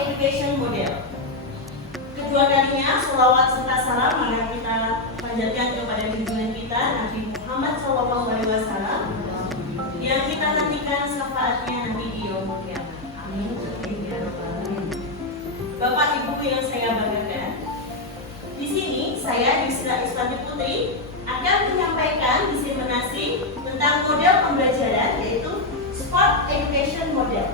Education Model. Kedua kalinya sholawat serta salam mari kita panjatkan kepada junjungan kita Nabi Muhammad SAW yang kita nantikan syafaatnya nanti di yaumul qiyamah. Amin. Bapak Ibu yang saya banggakan, di sini saya Yusra Islami Putri akan menyampaikan diseminasi tentang model pembelajaran yaitu Sport Education Model.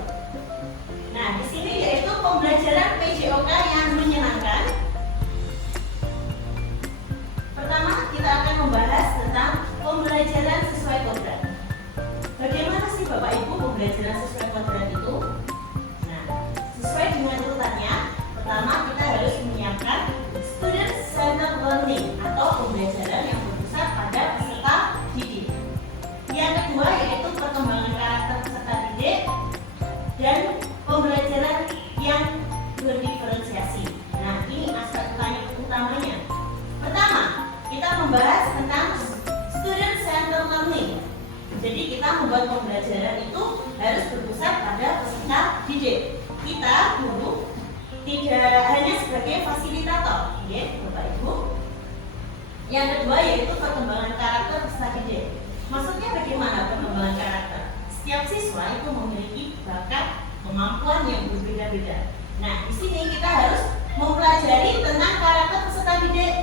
Nah, di sini yaitu pembelajaran PJOK yang menyenangkan. Pertama, kita akan membahas tentang pembelajaran sesuai kodrat. Bagaimana sih Bapak Ibu pembelajaran sesuai kodrat itu? Nah, sesuai dengan urutannya, pertama kita harus menyiapkan Student Centered Learning atau pembelajaran yang berpusat pada peserta didik. Yang kedua yaitu perkembangan karakter peserta didik dan pembelajaran yang berdiferensiasi. Nah, ini aspek utamanya. Pertama, kita membahas tentang Student Centered Learning. Jadi kita membuat pembelajaran itu harus berpusat pada peserta didik. Kita guru tidak hanya sebagai fasilitator, ya Bapak Ibu. Yang kedua yaitu perkembangan karakter peserta didik. Maksudnya bagaimana perkembangan karakter? Setiap siswa itu memiliki bakat, kemampuan yang berbeda-beda. Nah, di sini kita harus mempelajari tentang karakter peserta didik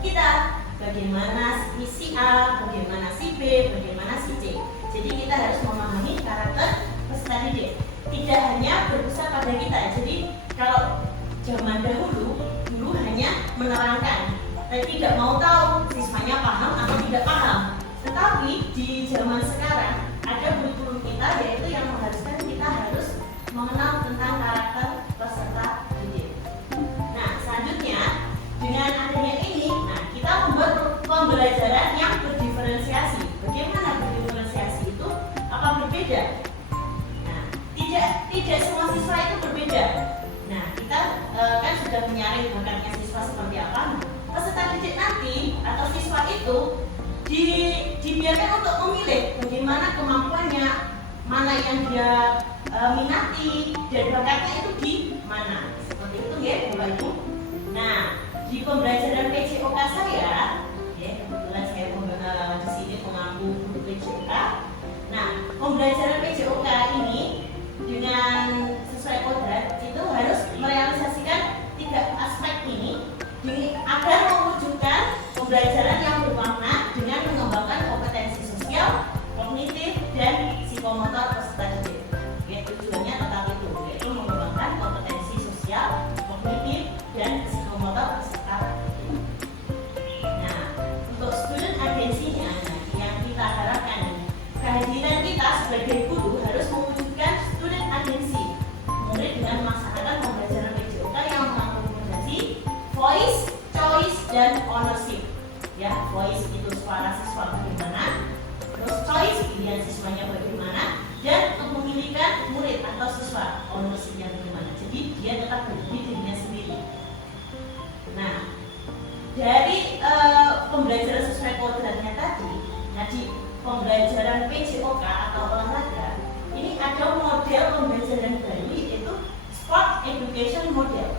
kita. Bagaimana si A, bagaimana si B, bagaimana si C. Jadi kita harus memahami karakter peserta didik. Tidak hanya berpusat pada kita. Jadi kalau zaman dahulu guru hanya menerangkan, tidak mau tahu siswanya paham atau tidak paham. Tetapi di zaman sekarang ada kurikulum kita yaitu yang mengharuskan kita harus mengenal tentang karakter peserta didik. Nah, selanjutnya dengan adanya ini, kita membuat pembelajaran yang berdiferensiasi. Bagaimana berdiferensiasi itu? Apa berbeda? Nah, tidak semua siswa itu berbeda. Nah, kita kan sudah menyaring bakatnya siswa seperti apa. Peserta didik nanti atau siswa itu dibiarkan untuk memilih bagaimana kemampuannya, mana yang dia minati dan bakatnya itu di mana. Seperti itu ya Bapak Ibu. Nah, di pembelajaran PJOK saya, ya kebetulan saya di sini mengampu guru PJOK. Nah, pembelajaran PJOK ini dengan sesuai kodrat itu harus merealisasikan 3 aspek ini agar mewujudkan pembelajaran yang bermakna dengan mengembangkan kompetensi sosial, kognitif, dan psikomotor peserta didik. Ya, tujuannya tetap itu, yaitu mengembangkan kompetensi sosial, kognitif, dan psikomotor peserta didik. Nah, untuk student agensinya yang kita harapkan, kehadiran kita sebagai guru harus mewujudkan student agensi, murid dengan melaksanakan pembelajaran PJOK yang mengakomodasi voice, choice, dan ownership. Ya, voice itu suara siswa bagaimana, terus choice pilihan siswanya bagaimana, dan kepemilikan murid atau siswa ownershipnya bagaimana. Jadi dia tetap berdiri dirinya sendiri. Nah, dari pembelajaran sesuai kodratnya tadi, di pembelajaran PJOK atau olahraga ini ada model pembelajaran baru yaitu Sport Education Model.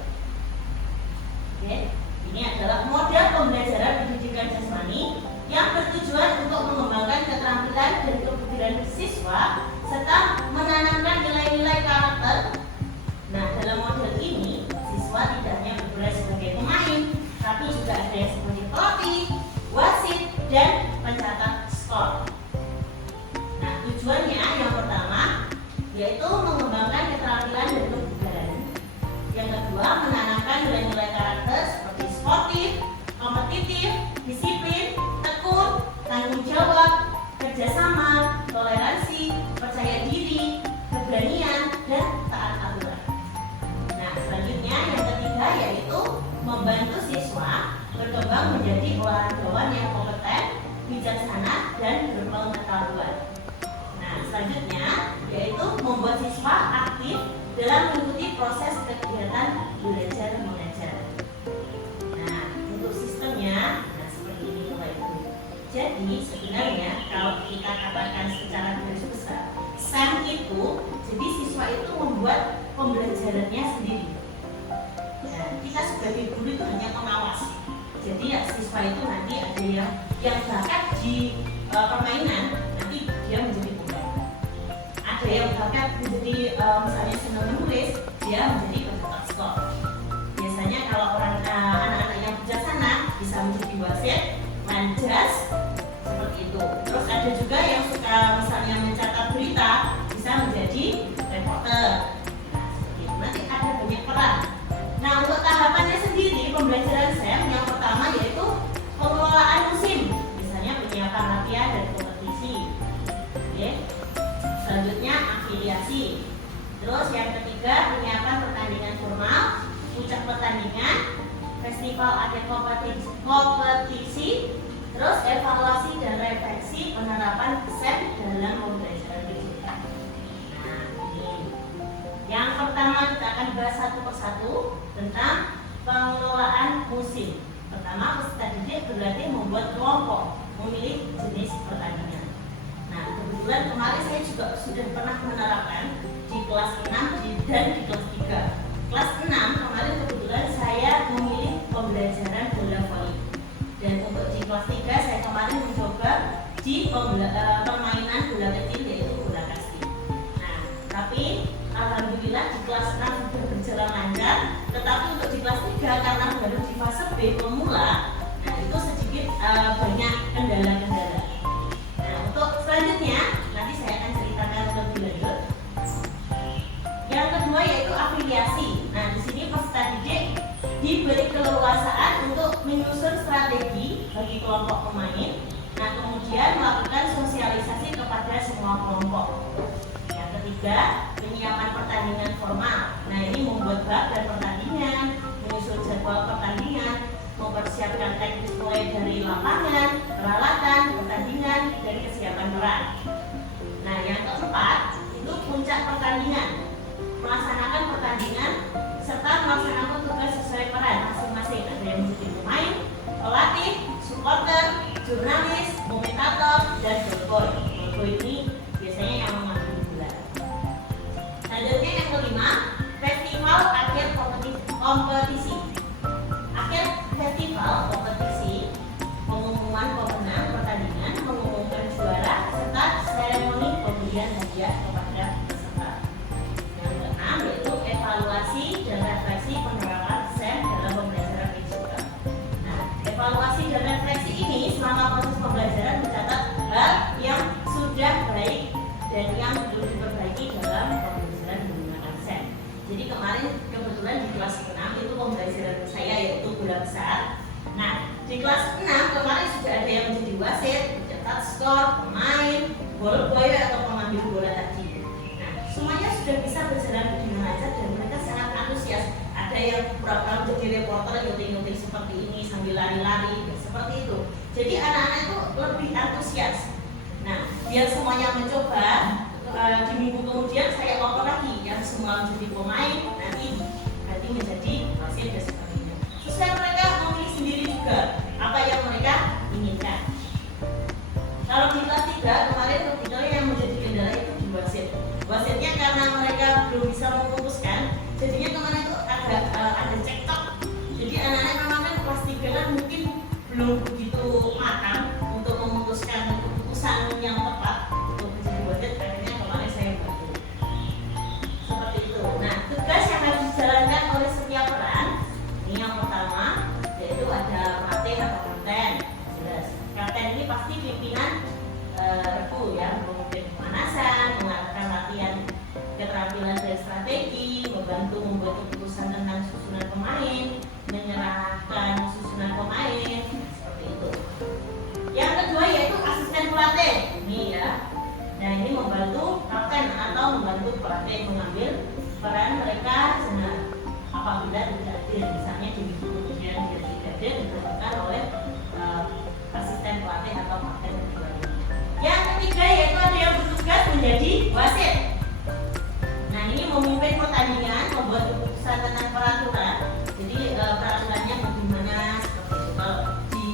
Oke. Ini adalah model pembelajaran pendidikan jasmani yang bertujuan untuk mengembangkan keterampilan dan kepribadian siswa serta menanamkan nilai-nilai karakter. Nah, dalam model ini siswa tidak hanya berperan sebagai pemain, tapi juga ada yang sebagai pelatih, wasit, dan pencatat skor. Nah, tujuannya yang pertama yaitu mengembangkan keterampilan dan kepribadian. Yang kedua, menanamkan nilai-nilai karakter seperti sportif, kompetitif, disiplin, tekun, tanggung jawab, kerjasama, toleransi, percaya diri, keberanian, dan taat aturan. Nah, selanjutnya yang ketiga yaitu membantu siswa berkembang menjadi olahragawan yang kompeten, bijaksana, dan berpengetahuan. Nah, selanjutnya yaitu membuat siswa aktif dalam mengikuti proses kegiatan belajar mengajar. Nah, untuk sistemnya, seperti ini Bapak Ibu. Jadi sebenarnya kalau kita katakan secara garis besar, SEM itu, jadi siswa itu membuat pembelajarannya sendiri. Nah, kita sebagai guru itu hanya pengawas. Jadi ya siswa itu nanti ada yang bakat di permainan, nanti dia menjadi pemain. Ada yang bakat menjadi misalnya senang menulis, dia menjadi pencetak skor. Biasanya kalau anak-anak yang bijaksana bisa menjadi wasit, manjas, seperti itu. Terus ada juga yang suka misalnya mencatat berita, bisa menjadi reporter. Nah, seperti itu. Nanti ada banyak peran. Nah, untuk tahapannya sendiri pembelajaran SEM yang pertama yaitu pengelolaan musim, misalnya penyiapan latihan dan kompetisi. Oke. Selanjutnya afiliasi. Terus yang ketiga penyiapan pertandingan formal, puncak pertandingan, festival akhir kompetisi, terus evaluasi dan refleksi penerapan SEM dalam pembelajaran digital. Nah, ini yang pertama kita akan bahas satu persatu tentang pengelolaan musim. Pertama, peserta didik berarti membuat kelompok, memilih jenis pertandingan. Nah, kebetulan kemarin saya juga sudah pernah menerapkan di kelas 6 dan di kelas 3. Kelas 6 kemarin kebetulan saya memilih pembelajaran bola voli. Dan untuk di kelas 3 saya kemarin mencoba di permainan bola kecil yaitu bola kasti. Nah, tapi alhamdulillah di kelas 6 sudah berjalan lancar, tetapi untuk di kelas 3 karena baru di fase B pemula, nah itu sedikit banyak kendala-kendala. Nah, untuk selanjutnya nanti saya akan ceritakan lebih lanjut. Yang kedua yaitu afiliasi. Nah, di sini peserta didik diberi keleluasaan untuk menyusun strategi bagi kelompok pemain. Nah, kemudian melakukan sosialisasi kepada semua kelompok. Yang ketiga, penyiapan pertandingan formal. Nah, ini membuat bab dan pertandingan, menyusun jadwal pertandingan, mempersiapkan teknis mulai dari lapangan, peralatan, pertandingan, dan kesiapan peran. Nah, yang keempat itu puncak pertandingan, melaksanakan pertandingan serta melaksanakan tugas sesuai peran masing-masing. Ada yang menjadi pemain, pelatih, supporter, jurnalis, komentator, dan ball boy ini biasanya yang mengambil bola. Selanjutnya yang kelima, festival akhir kompetisi. Akhir festival kompetisi, pengumuman pemenang pertandingan, mengumumkan juara, serta seremoni pemberian hadiah kepada peserta. Yang keenam yaitu evaluasi dan refleksi penerapan SEM dalam pembelajaran digital. Nah, evaluasi dan refleksi ini selama proses pembelajaran mencatat hal yang sudah baik dan yang perlu diperbaiki dalam pembelajaran menggunakan SEM. Jadi kemarin kebetulan di kelas 6 itu pembelajaran saya yaitu bola besar. Nah, di kelas 6 kemarin sudah ada yang menjadi wasit, mencatat skor, pemain, ball boy atau pengambil bola tadi. Nah, semuanya sudah bisa berjalan dengan lancar dan mereka sangat antusias. Ada yang pura-pura menjadi reporter nyuting-nyuting seperti ini sambil lari-lari seperti itu. Jadi anak-anak itu lebih antusias. Nah, biar semuanya mencoba, di minggu kemudian saya oper lagi yang semua menjadi pemain nanti menjadi wasit dan sebagainya. Sesuai mereka memilih sendiri juga apa yang mereka inginkan. Kalau di kelas 3 kemarin kebetulan yang menjadi kendala itu di wasit. Wasitnya karena mereka belum bisa memutuskan, jadinya kemarin itu ada cekcok. Jadi anak-anak memang kan kelas 3 kan mungkin belum begitu matang untuk memutuskan keputusan yang tepat untuk menjadi wasit. Akhirnya kemarin saya bantu. Seperti itu. Nah, tugas yang harus dijalankan oleh setiap peran ini yang pertama yaitu ada kapten atau kapten. Jelas. Kapten ini pasti pimpinan regu ya, memimpin pemanasan, mengatakan latihan keterampilan dan strategi, membantu membuat keputusan tentang susunan pemain, menyerahkan susunan pemain, seperti itu. Yang kedua yaitu asisten pelatih. Ini ya. Nah, ini membantu kapten atau membantu pelatih mengambil peran mereka apabila tidak hadir, misalnya di minggu kemudian dia tidak hadir dilakukan oleh asisten pelatih atau kapten. Yang ketiga yaitu ada yang bertugas menjadi wasit. Nah, ini memimpin pertandingan, membuat keputusan tentang peraturan. Jadi peraturannya bagaimana seperti itu. Kalau di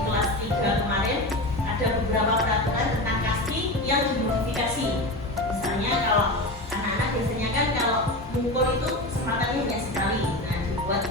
kelas 3 kemarin ada beberapa peraturan tentang kasti yang dimodifikasi. Misalnya kalau anak-anak biasanya kan kalau mukul itu kesempatannya hanya sekali. Nah, dibuat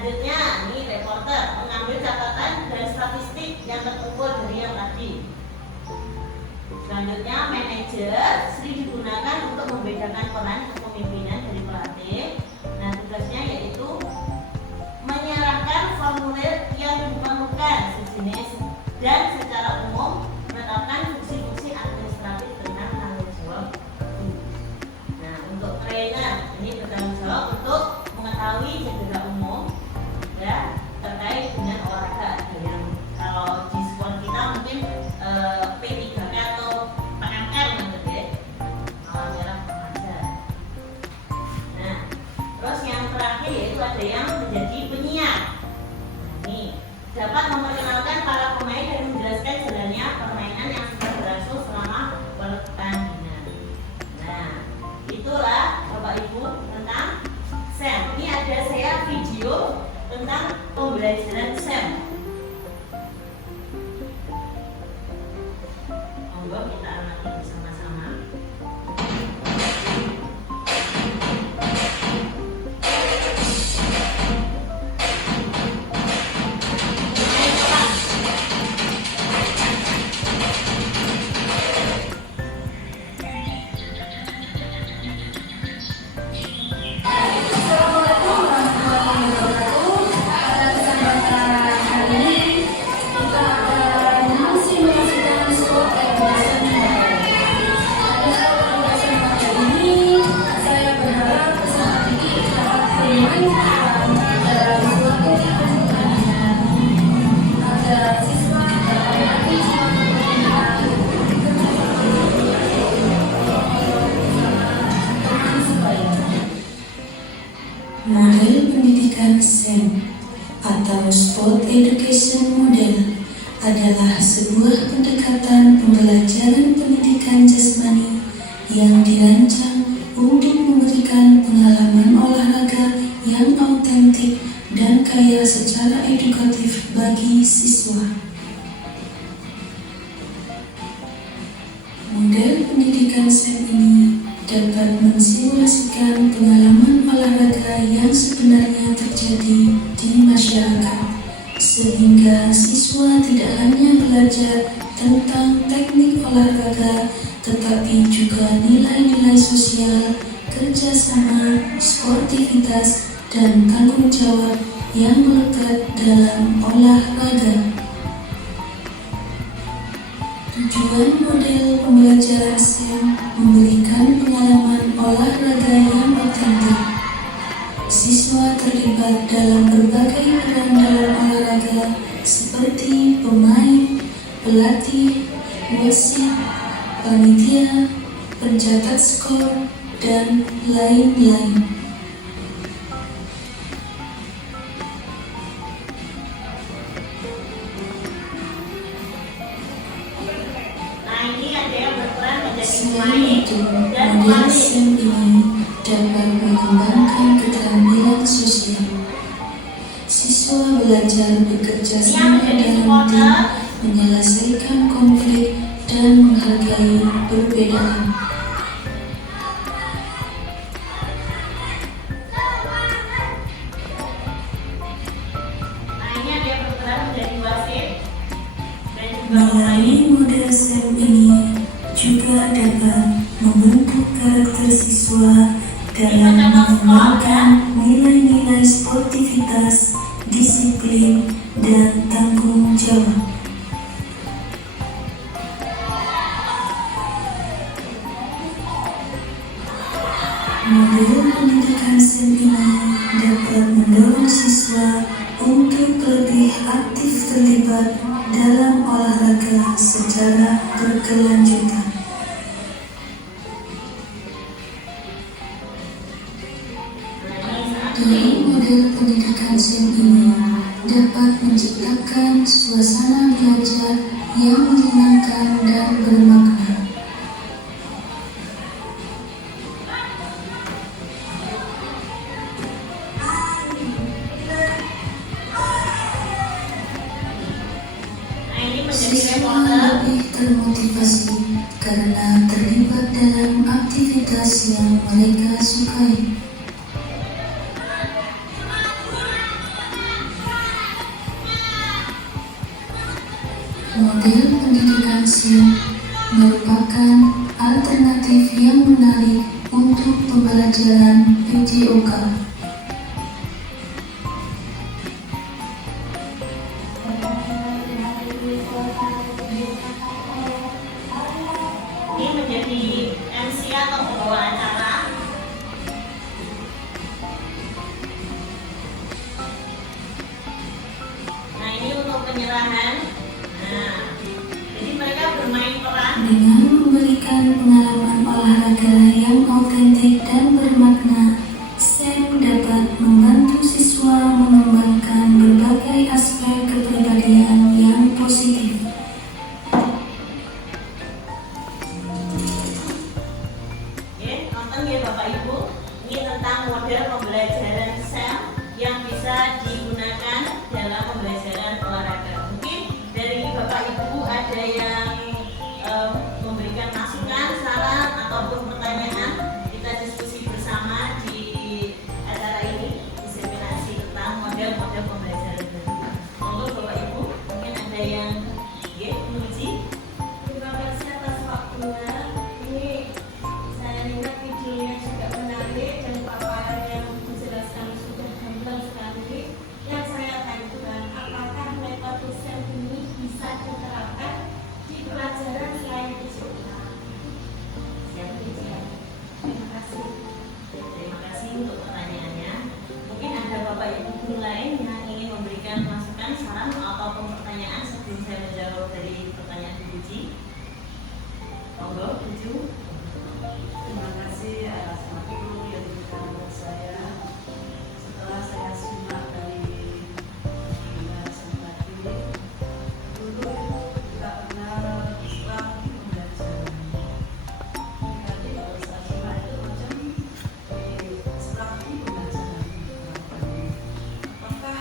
Selanjutnya, ini reporter mengambil catatan dan statistik yang terkumpul dari yang tadi. Selanjutnya, manajer sering digunakan untuk membedakan peran kepemimpinan dari pelatih. Nah, tugasnya yaitu menyerahkan formulir yang diperlukan sejenis dan secara umum menetapkan fungsi-fungsi administratif tentang tanggung jawab. Nah, untuk trainer ini bertanggung jawab untuk mengetahui cedera umum ya terkait dengan olahraga. Yang kalau di sekolah kita mungkin P3K atau PMR gitu ya, awal merah remaja. Nah, terus yang terakhir yaitu ada yang menjadi penyiar. Ini dapat memperkenalkan para pemain dan menjelaskan jalannya permainan yang sudah berlangsung selama pertandingan. Nah, itulah Bapak Ibu tentang SEM. Ini ada saya video tentang pembelajaran SEM. Monggo kita amati bersama-sama. Model pendidikan SEM atau Sport Education Model adalah sebuah pendekatan pembelajaran pendidikan jasmani yang dirancang untuk memberikan pengalaman olahraga yang autentik dan kaya secara edukatif bagi siswa. Model pendidikan SEM ini dapat mensimulasikan pengalaman olahraga yang sebenarnya terjadi di masyarakat, sehingga siswa tidak hanya belajar tentang teknik olahraga, tetapi juga nilai-nilai sosial, kerjasama, sportivitas, dan tanggung jawab yang melekat dalam olahraga. Tujuan model pembelajaran SEM memberikan pengalaman olahraga yang otentik. Siswa terlibat dalam berbagai peran dalam olahraga seperti pemain, pelatih, wasit, panitia, pencatat skor, dan lain-lain. Selain itu, model SEM ini dapat mengembangkan keterampilan sosial. Siswa belajar bekerja sama dalam tim, menyelesaikan konflik, dan menghargai perbedaan. Melalui model SEM ini juga dapat membentuk karakter siswa dalam mengembangkan nilai-nilai sportivitas, disiplin, dan tanggung jawab. Model pendidikan SEM ini dapat mendorong siswa untuk lebih aktif terlibat dalam olahraga secara berkelanjutan. Dengan model pendidikan SEM ini dapat menciptakan suasana belajar yang menyenangkan dan bermakna. Siswa lebih termotivasi karena terlibat dalam aktivitas yang mereka sukai. Model pendidikan STEM merupakan alternatif yang menarik untuk pembelajaran PJOK. Ini menjadi MC atau pembawa acara. Nah, ini untuk penyerahan. Nah, jadi mereka bermain peran Dengan memberikan pengalaman olahraga yang autentik dan bermakna, STEM dapat membantu siswa mengembangkan berbagai aspek kepribadian yang positif. ya, nonton ya Bapak Ibu. Ini tentang model pembelajaran STEM yang bisa digunakan dalam pembelajaran olahraga. Mungkin dari Bapak Ibu ada yang memberikan masukan, saran ataupun pertanyaan. Kita diskusi bersama di acara ini, diseminasi tentang model-model pembelajaran baru. Monggo Bapak Ibu, mungkin ada yang menguji. Terima kasih atas waktunya. Ini saya lihat videonya juga menarik dan paparan yang menjelaskan sudah gamblang sekali. Yang saya tanyakan, apakah metode STEM ini bisa diterapkan di pelajaran selain PJOK? Terima kasih. Terima kasih untuk pertanyaannya. Mungkin ada Bapak Ibu guru lain yang ingin memberikan masukan, saran ataupun pertanyaan sebelum saya menjawab dari pertanyaan Bu Puji. Monggo, Puju. Terima kasih atas waktu yang diberikan buat saya. Setelah saya simak dari penjelasan tadi, dulu tidak pernah Islam pembelajaran. Jadi kalau saya simak itu macam Islam pembelajaran. Apakah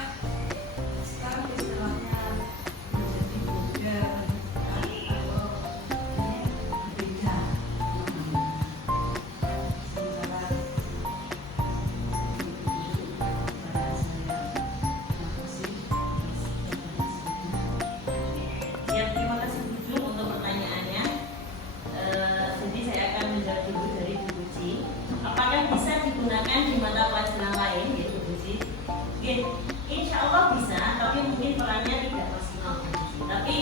sekarang istilahnya menjadi modern atau ini berbeda? Ya, terima kasih Bu Puju untuk pertanyaannya. Jadi saya akan menjawab dulu dari Bu Puji. Apakah bisa digunakan di mata pelajaran lain, gitu Bu Puji? Oke, insya Allah bisa, tapi mungkin perannya tidak maksimal Bu Puji. Tapi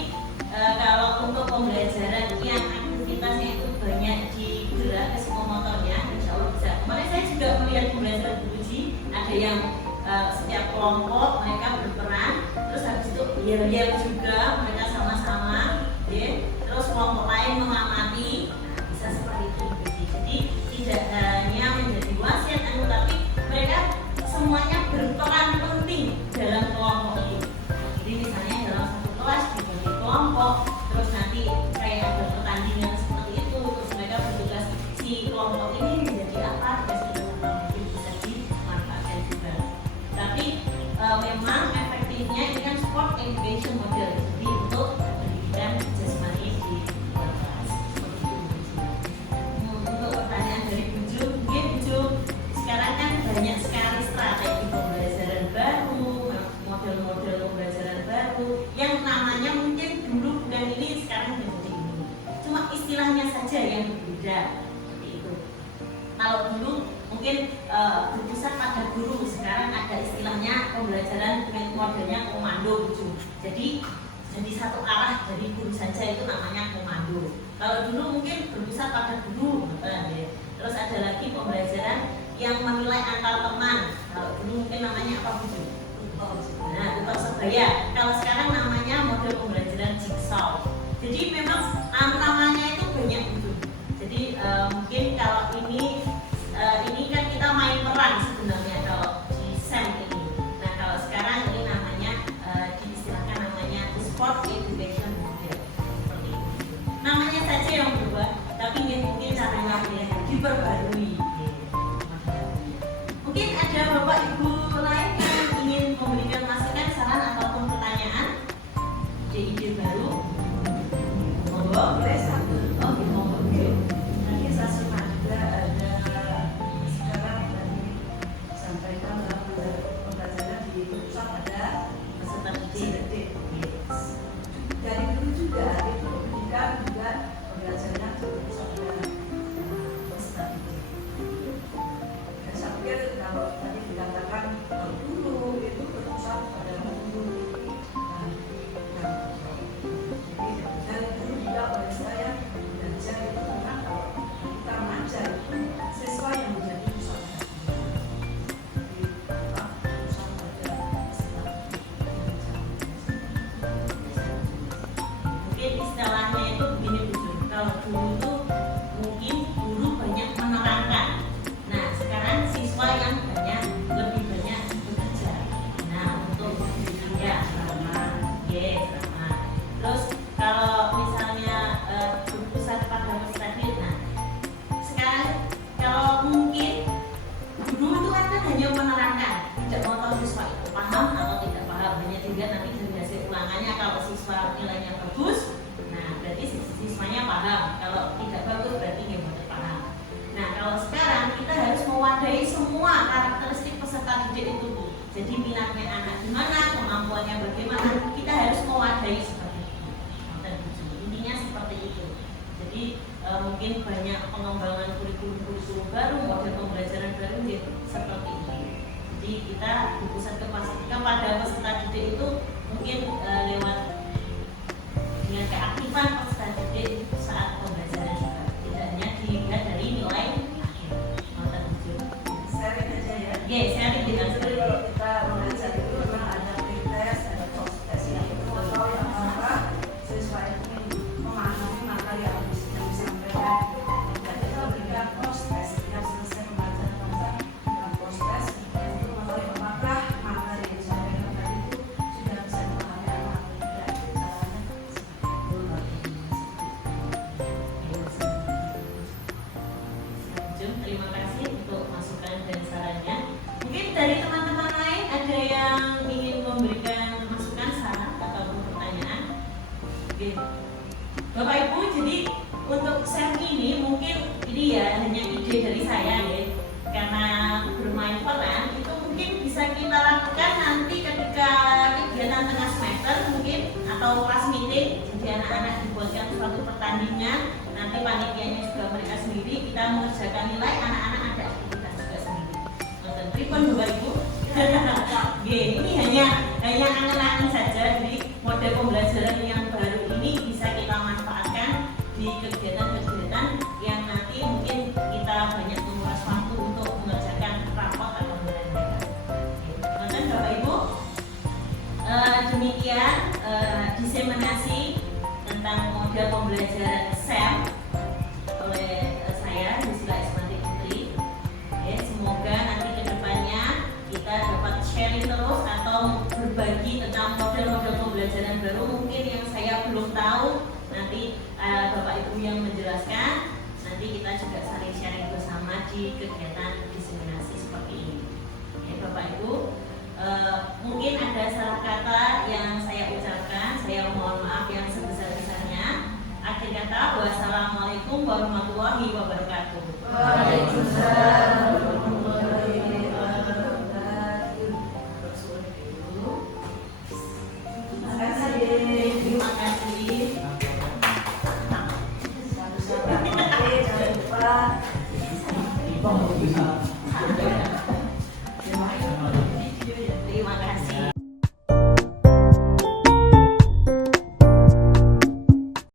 kalau untuk pembelajaran yang aktivitasnya itu banyak di gerak psikomotornya, insya Allah bisa. Kemarin saya juga melihat pembelajaran Bu Puji, ada yang setiap kelompok mereka berperan, terus habis itu yel-yel juga mereka sama-sama, ya. Terus kelompok lain mengamati. Nah, bisa seperti itu Bu Puji. Jadi tidak hanya menjadi wasiat, tapi mereka semuanya berperan penting dalam kelompok itu. Jadi misalnya dalam satu kelas dibagi kelompok, terus nanti kayak ada pertandingan seperti itu, terus mereka bertugas si kelompok ini menjadi apa, dan sebagainya. Mungkin bisa dimanfaatkan juga. Tapi memang efektifnya ini kan sport education model, jadi untuk pendidikan jasmani di luar kelas. Seperti itu Bu Puji. Untuk pertanyaan dari Bu Ju, mungkin Bu Ju, sekarang kan banyak sekali strategi pembelajaran baru, model-model pembelajaran baru yang namanya mungkin dulu dan ini sekarang menjadi ini. Cuma istilahnya saja yang berbeda, seperti itu. Kalau dulu mungkin berpusat pada guru, sekarang ada istilahnya pembelajaran modelnya komando gitu. Jadi satu arah dari guru saja itu namanya komando. Kalau dulu mungkin berpusat pada guru, ya. Terus ada lagi pembelajaran yang menilai antar teman. Kalau dulu mungkin namanya apa Bu? Nah, tutor sebaya. Kalau sekarang namanya model pembelajaran jigsaw. Jadi memang namanya itu banyak gitu. Jadi mungkin kalau ini kan kita main peran sebenarnya kalau di SEM ini. Nah, kalau sekarang ini namanya diistilahkan namanya sport education model. Seperti itu. Namanya saja yang berubah, tapi mungkin caranya diperbarui. Mungkin ada Bapak Ibu lain yang ingin memberikan masukan, saran ataupun pertanyaan, ide baru. Monggo, boleh satu. Oh, monggo. Nanti saya dilihat nanti dari hasil ulangannya. Kalau siswa nilainya bagus, nah berarti siswanya paham. Kalau tidak bagus berarti nggak boleh paham. Nah kalau sekarang kita harus mewadahi semua karakteristik peserta didik itu, Bu. Jadi minatnya anak gimana, kemampuannya bagaimana, kita harus mewadahi seperti itu. Intinya seperti itu. Jadi mungkin banyak pengembangan kurikulum baru, model pembelajaran baru ya, seperti itu. Jadi kita di pusat kepada peserta didik itu mungkin lewat dengan keaktifan peserta didik saat pembelajaran juga, tidak hanya dilihat dari nilai akhir. Sharing aja ya. Yes, sharing dengan Jadi kalau kita mengajar itu memang ada pretest, ada post-test yang itu atau yang apa siswa itu memahami materi yang disampaikan. Dan kita berikan post-test yang selesai pembelajaran dengan post-test untuk mengetahui apakah materi yang disampaikan tadi itu sudah bisa dipahami anak atau tidak. Terima kasih untuk masukan dan sarannya. Mungkin dari teman-teman lain ada yang ingin memberikan masukan, saran atau pertanyaan. Oke. Bapak Ibu, jadi untuk SEM ini mungkin ini ya hanya ide dari saya ya. Karena bermain peran itu mungkin bisa kita lakukan nanti ketika kegiatan tengah semester mungkin atau kelas meeting. Jadi anak-anak dibuatkan suatu pertandingan, nanti panitianya juga mereka sendiri, kita mengerjakan nilai, anak-anak ada aktivitas juga sendiri. Nonton pripun Bapak Ibu? Ini hanya angan-angan saja. Jadi model pembelajaran yang baru ini bisa kita manfaatkan di kegiatan-kegiatan yang nanti mungkin kita banyak menguras waktu untuk mengerjakan rapot atau nilai. Nonton Bapak Ibu? Demikian diseminasi tentang model pembelajaran SEM oleh saya Yusila Ismati Putri. Semoga nanti kedepannya kita dapat sharing terus atau berbagi tentang model-model pembelajaran baru mungkin yang saya belum tahu, nanti Bapak Ibu yang menjelaskan, nanti kita juga saling sharing bersama di kegiatan diseminasi seperti ini. Bapak Ibu, mungkin ada salah kata yang saya ucapkan, saya mohon maaf yang sebesar-besarnya. Akhir kata, wassalamualaikum warahmatullahi wabarakatuh. Waalaikumsalam. Terima kasih. Jangan lupa.